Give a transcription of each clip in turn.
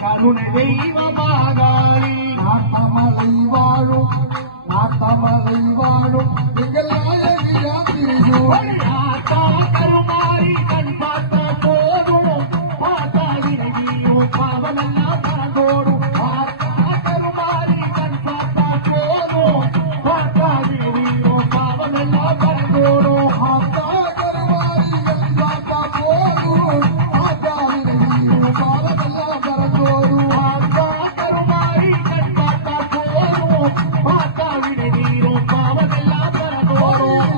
கருணை தெய்வமாகாளி நாட்டமலை வாழும் எங்கள் ஆத்தா கருமாறி கண் பார்த்தா போதும் பார்த்தா விலகியும் பாவமெல்லாம் பறந்தோடும் ஆத்தா கருமாறி கண் பார்த்தா போதும் பார்த்தா விலகியும் பாவமெல்லாம் பறந்தோடும் ஆத்தா கருமாறி கண் பார்த்தா போதும் ஆத்தா விலகியும் பாவமெல்லாம் பறந்தோடும் ஆத்தா கருமாறி கண் பார்த்தா போதும் பார்த்தா விலகியும் பாவமெல்லாம் பறந்தோடும்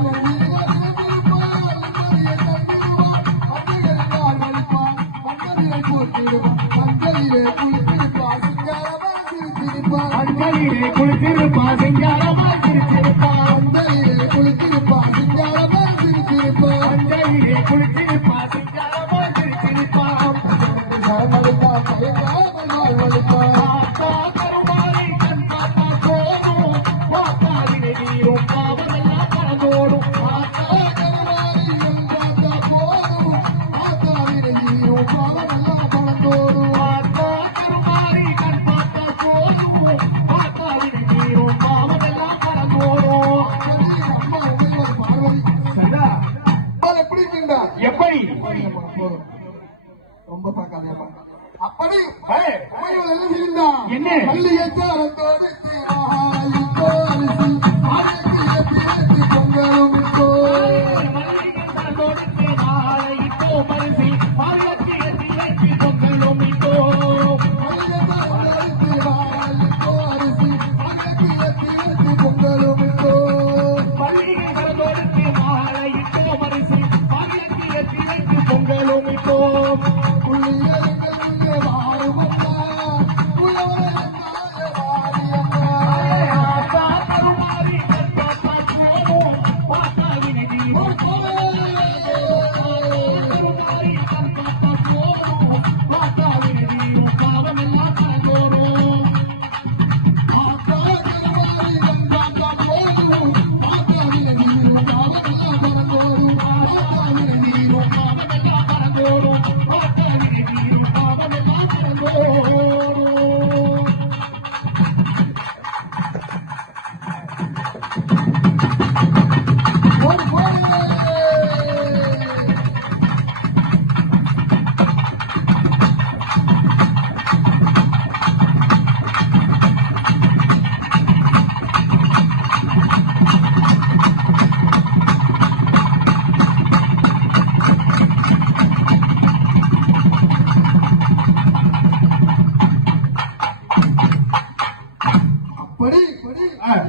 அஞ்சலிலே குளித்திருப்பா சிங்காரமா சிரித்திருப்பா அஞ்சலிலே குளித்திருப்பா சிங்காரமா சிரித்திருப்பா அஞ்சலிலே குளித்திருப்பா சிங்காரமா சிரித்திருப்பா மறுமளிப்பா பயங்காமல் வாழ்வழிப்பா ஆத்தா கருமாறி கண் பார்த்தா போதும் பார்த்தா விலகியும் பாவமெல்லாம் பறந்தோடும் ஆத்தா கருமாறி கண் பார்த்தா போதும் பார்த்தா விலகியும் பாவமெல்லாம் பறந்தோடும் ஆத்தா கருமாறி கண் பார்த்தா போதும் பார்த்தா விலகியும் பாவமெல்லாம் பறந்தோடும் அம்மா ஒரு பார்வதி சரிதா எப்படி இருக்கீங்க எப்படி ரொம்ப பார்க்காதேப்பா அப்படி ஏய், அம்மையோட என்ன செய்யுந்தா என்ன? பள்ளியச்சாரத்தோடு தேவாயிக்கோ அரிசி ஆயிரத்தி எட்டு பொங்கலும் இப்போ பொங்கலும் இப்போ புள்ளியலுக்கு வாருமப்பா புலவரங்காய வாரியப்பா படி